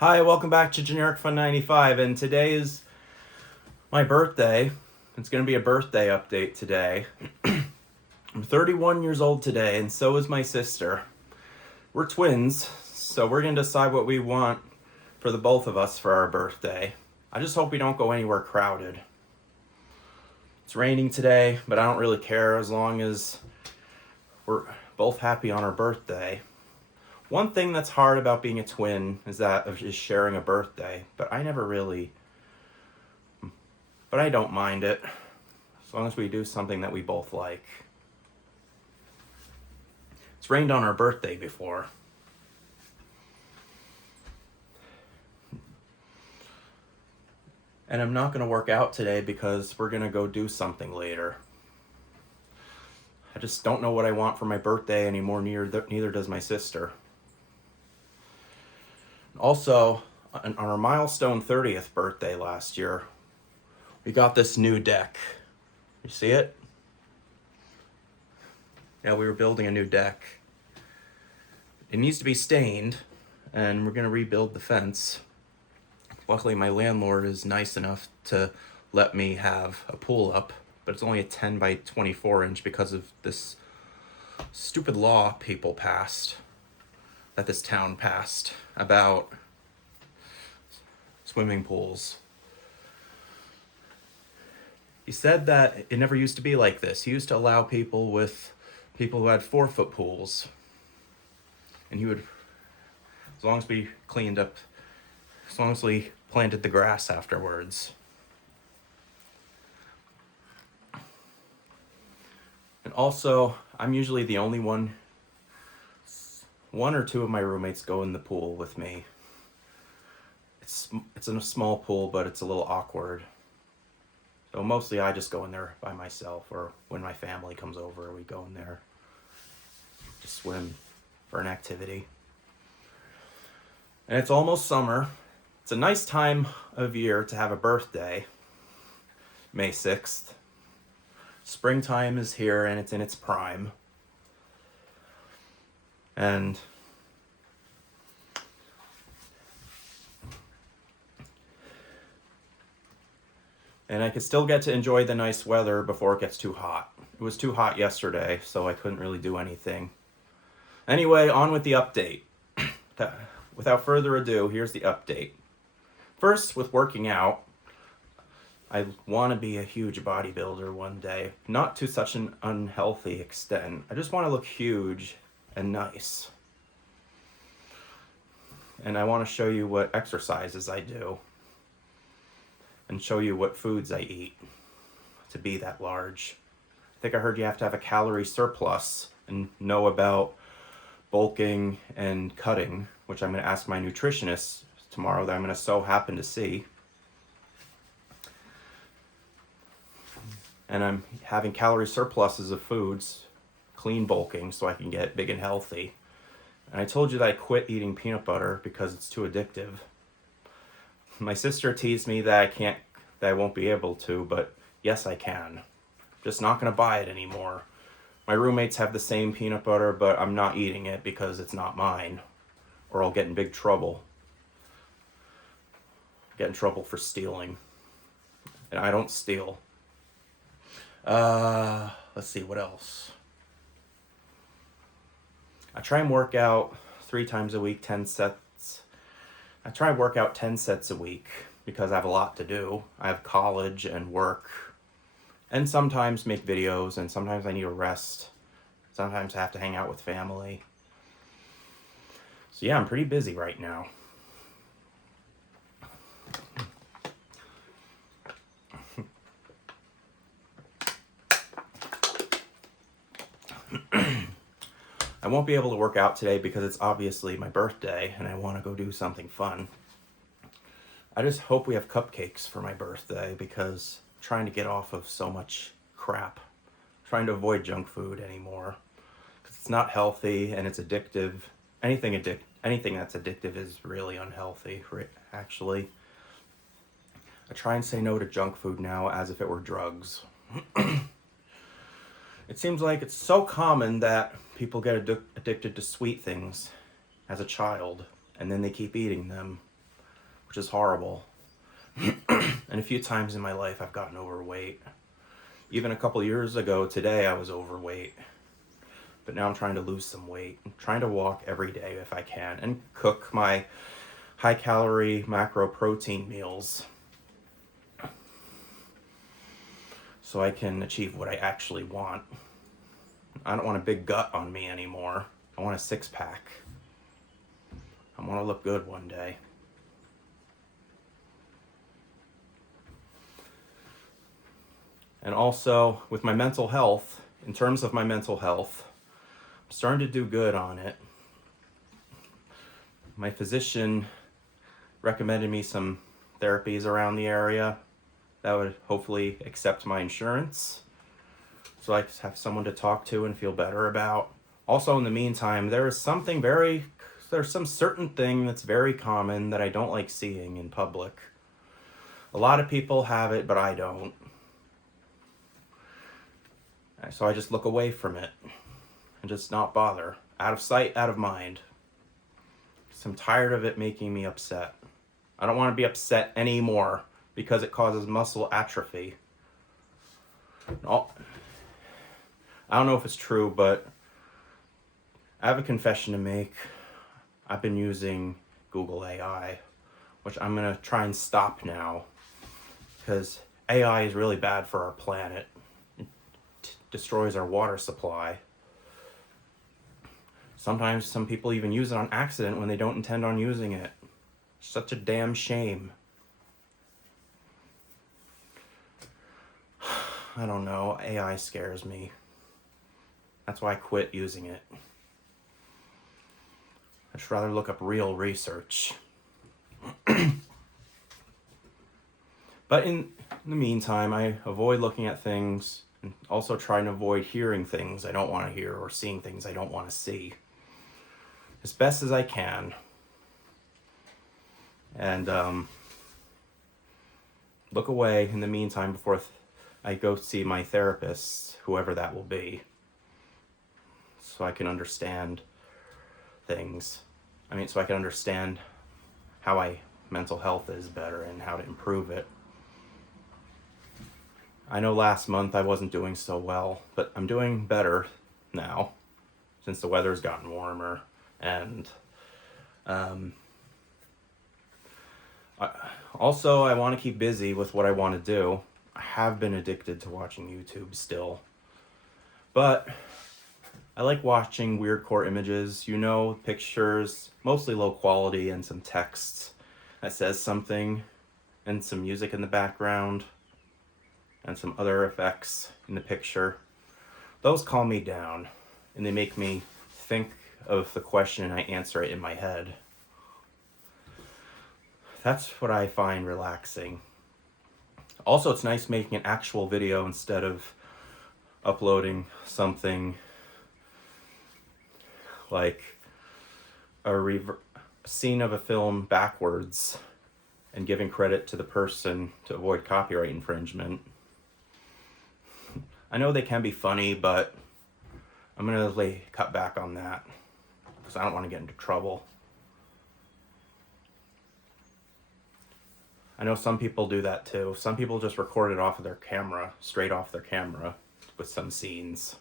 Hi, welcome back to Generic Fun 95, and today is my birthday. It's going to be a birthday update today. I'm 31 years old today, and so is my sister. We're twins, so we're going to decide what we want for the both of us for our birthday. I just hope we don't go anywhere crowded. It's raining today, but I don't really care as long as we're both happy on our birthday. One thing that's hard about being a twin is sharing a birthday, but I don't mind it, as long as we do something that we both like. It's rained on our birthday before. And I'm not going to work out today because we're going to go do something later. I just don't know what I want for my birthday anymore, neither does my sister. Also, on our milestone 30th birthday last year, we got this new deck. You see it? Yeah, we were building a new deck. It needs to be stained, and we're going to rebuild the fence. Luckily, my landlord is nice enough to let me have a pool up, but it's only a 10 by 24 inch because of this stupid law this town passed about swimming pools. He said that it never used to be like this. He used to allow people who had 4-foot pools. And he would, as long as we planted the grass afterwards. And also, I'm usually the only one or two of my roommates go in the pool with me. It's in a small pool, but it's a little awkward. So mostly I just go in there by myself, or when my family comes over, we go in there to swim for an activity. And it's almost summer. It's a nice time of year to have a birthday. May 6th. Springtime is here and it's in its prime. And I could still get to enjoy the nice weather before it gets too hot. It was too hot yesterday, so I couldn't really do anything. Anyway, on with the update. Without further ado, here's the update. First, with working out, I want to be a huge bodybuilder one day. Not to such an unhealthy extent. I just want to look huge and nice. And I want to show you what exercises I do. And show you what foods I eat to be that large. I think I heard you have to have a calorie surplus and know about bulking and cutting, which I'm going to ask my nutritionist tomorrow that I'm going to so happen to see. And I'm having calorie surpluses of foods, clean bulking, so I can get big and healthy. And I told you that I quit eating peanut butter because it's too addictive. My sister teased me that I won't be able to, but yes, I can. Just not going to buy it anymore. My roommates have the same peanut butter, but I'm not eating it because it's not mine, or I'll get in big trouble. Get in trouble for stealing. And I don't steal. Let's see, what else? I try and work out 3 times a week, 10 sets. I try and work out 10 sets a week because I have a lot to do. I have college and work, and sometimes make videos, and sometimes I need a rest. Sometimes I have to hang out with family. So yeah, I'm pretty busy right now. I won't be able to work out today because it's obviously my birthday and I want to go do something fun. I just hope we have cupcakes for my birthday because I'm trying to get off of so much crap. I'm trying to avoid junk food anymore because it's not healthy and it's addictive. Anything that's addictive is really unhealthy, actually. I try and say no to junk food now as if it were drugs. It seems like it's so common that people get addicted to sweet things as a child, and then they keep eating them. which is horrible. And a few times in my life I've gotten overweight. Even a couple years ago today I was overweight. But now I'm trying to lose some weight. I'm trying to walk every day if I can and cook my high calorie macro protein meals so I can achieve what I actually want. I don't want a big gut on me anymore. I want a six-pack. I want to look good one day. And also, with my mental health, in terms of my mental health, I'm starting to do good on it. My physician recommended me some therapies around the area that would hopefully accept my insurance, so I have someone to talk to and feel better about. Also, in the meantime, there's some certain thing that's very common that I don't like seeing in public. A lot of people have it, but I don't. So I just look away from it and just not bother. Out of sight, out of mind. So I'm tired of it making me upset. I don't want to be upset anymore because it causes muscle atrophy. I don't know if it's true, but I have a confession to make. I've been using Google AI, which I'm going to try and stop now because AI is really bad for our planet. It destroys our water supply. Sometimes some people even use it on accident when they don't intend on using it. Such a damn shame. I don't know, AI scares me. That's why I quit using it. I'd just rather look up real research. But in the meantime, I avoid looking at things and also try to avoid hearing things I don't want to hear or seeing things I don't want to see. As best as I can. And look away in the meantime before I go see my therapist, whoever that will be, so I can understand things. So I can understand how my mental health is better and how to improve it. I know last month I wasn't doing so well, but I'm doing better now since the weather's gotten warmer. And also, I want to keep busy with what I want to do. I have been addicted to watching YouTube still. But I like watching weird core images, pictures, mostly low quality, and some text that says something, and some music in the background, and some other effects in the picture. Those calm me down, and they make me think of the question and I answer it in my head. That's what I find relaxing. Also, it's nice making an actual video instead of uploading something like a scene of a film backwards and giving credit to the person to avoid copyright infringement. I know they can be funny, but I'm going to cut back on that because I don't want to get into trouble. I know some people do that too. Some people just record it off of their camera, straight off their camera, with some scenes.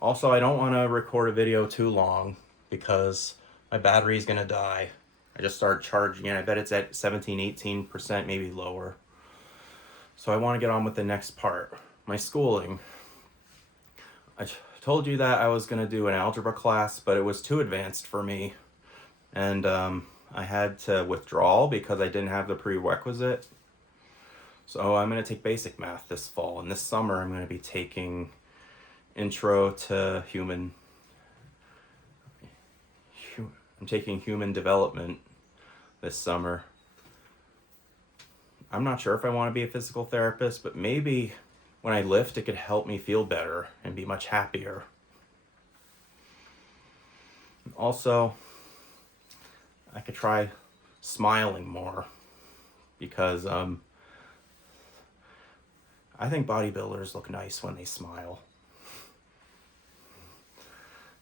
Also, I don't want to record a video too long because my battery's going to die. I just started charging it. I bet it's at 17, 18%, maybe lower. So I want to get on with the next part. My schooling. I told you that I was going to do an algebra class, but it was too advanced for me. And I had to withdraw because I didn't have the prerequisite. So I'm going to take basic math this fall. And this summer I'm going to be taking intro to human development this summer. I'm not sure if I want to be a physical therapist, but maybe when I lift, it could help me feel better and be much happier. Also, I could try smiling more because I think bodybuilders look nice when they smile.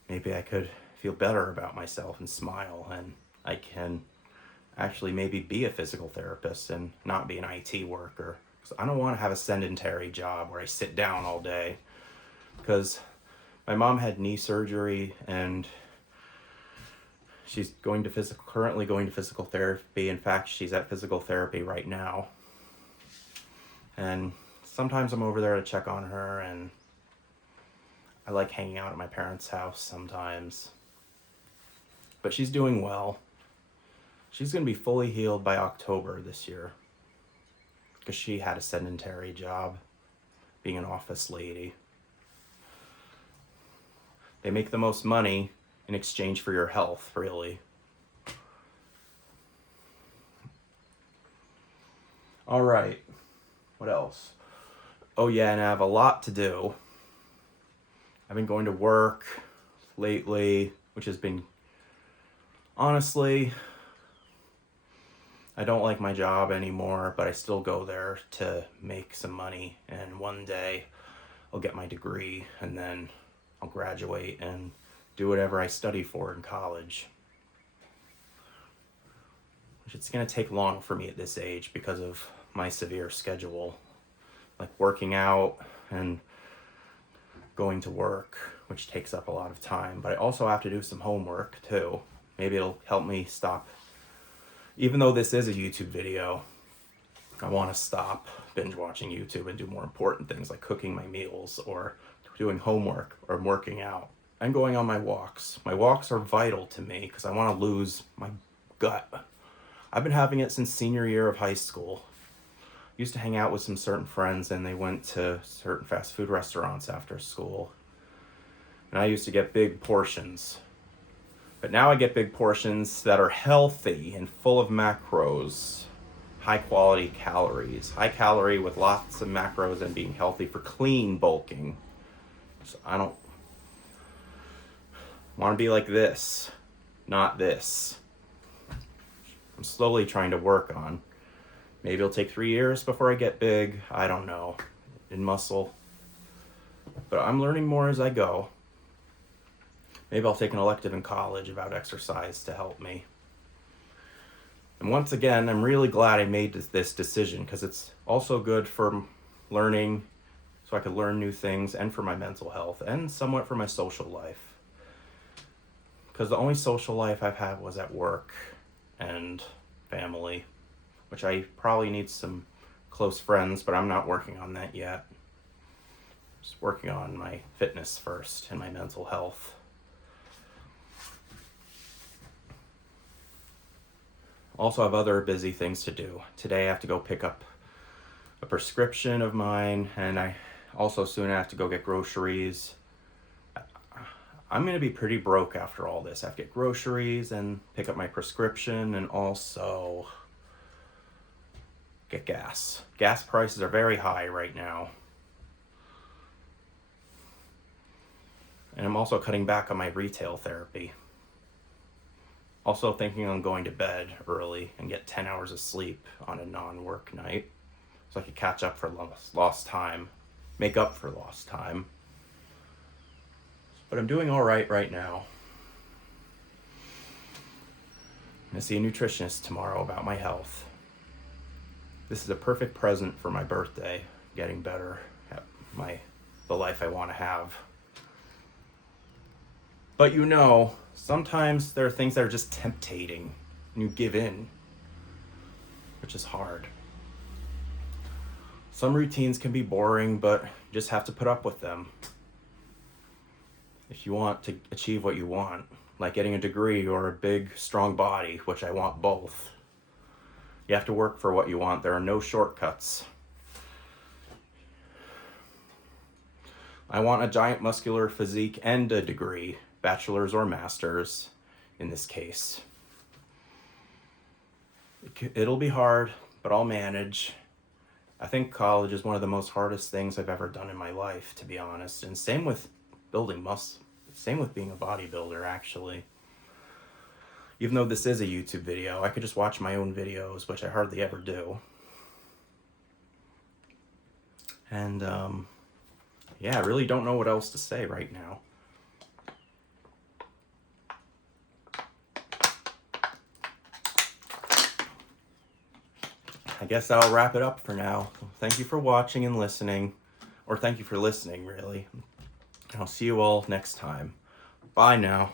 Maybe I could feel better about myself and smile, and I can actually maybe be a physical therapist and not be an IT worker. 'Cause I don't want to have a sedentary job where I sit down all day. Because my mom had knee surgery and she's currently going to physical therapy. In fact, she's at physical therapy right now. And sometimes I'm over there to check on her, and I like hanging out at my parents' house sometimes. But she's doing well. She's going to be fully healed by October this year. Because she had a sedentary job, being an office lady. They make the most money in exchange for your health, really. All right. What else? Oh yeah, and I have a lot to do. I've been going to work lately, which has been, honestly, I don't like my job anymore, but I still go there to make some money, and one day I'll get my degree, and then I'll graduate and do whatever I study for in college. Which it's going to take long for me at this age because of my severe schedule. Like working out and going to work, which takes up a lot of time. But I also have to do some homework too. Maybe it'll help me stop. Even though this is a YouTube video, I want to stop binge watching YouTube and do more important things like cooking my meals or doing homework or working out and going on my walks. My walks are vital to me because I want to lose my gut. I've been having it since senior year of high school. Used to hang out with some certain friends, and they went to certain fast food restaurants after school. And I used to get big portions. But now I get big portions that are healthy and full of macros, high quality calories, high calorie with lots of macros and being healthy for clean bulking. So I don't want to be like this, not this. I'm slowly trying to work on. Maybe it'll take 3 years before I get big. I don't know. In muscle. But I'm learning more as I go. Maybe I'll take an elective in college about exercise to help me. And once again, I'm really glad I made this decision because it's also good for learning, so I could learn new things, and for my mental health, and somewhat for my social life. Because the only social life I've had was at work and family, which I probably need some close friends, but I'm not working on that yet. Just working on my fitness first and my mental health. Also have other busy things to do. Today I have to go pick up a prescription of mine, and I also soon have to go get groceries. I'm going to be pretty broke after all this. I have to get groceries and pick up my prescription and also get gas. Gas prices are very high right now. And I'm also cutting back on my retail therapy. Also thinking on going to bed early and get 10 hours of sleep on a non-work night so I could catch up for lost time, make up for lost time. But I'm doing all right now. I'm gonna see a nutritionist tomorrow about my health. This is a perfect present for my birthday, getting better at the life I want to have. But sometimes there are things that are just tempting and you give in, which is hard. Some routines can be boring, but you just have to put up with them. If you want to achieve what you want, like getting a degree or a big, strong body, which I want both, you have to work for what you want. There are no shortcuts. I want a giant muscular physique and a degree, bachelor's or master's in this case. It'll be hard, but I'll manage. I think college is one of the most hardest things I've ever done in my life, to be honest. And same with building muscle. Same with being a bodybuilder, actually. Even though this is a YouTube video, I could just watch my own videos, which I hardly ever do. And, I really don't know what else to say right now. I guess that'll wrap it up for now. Thank you for watching and listening. Or thank you for listening, really. I'll see you all next time. Bye now.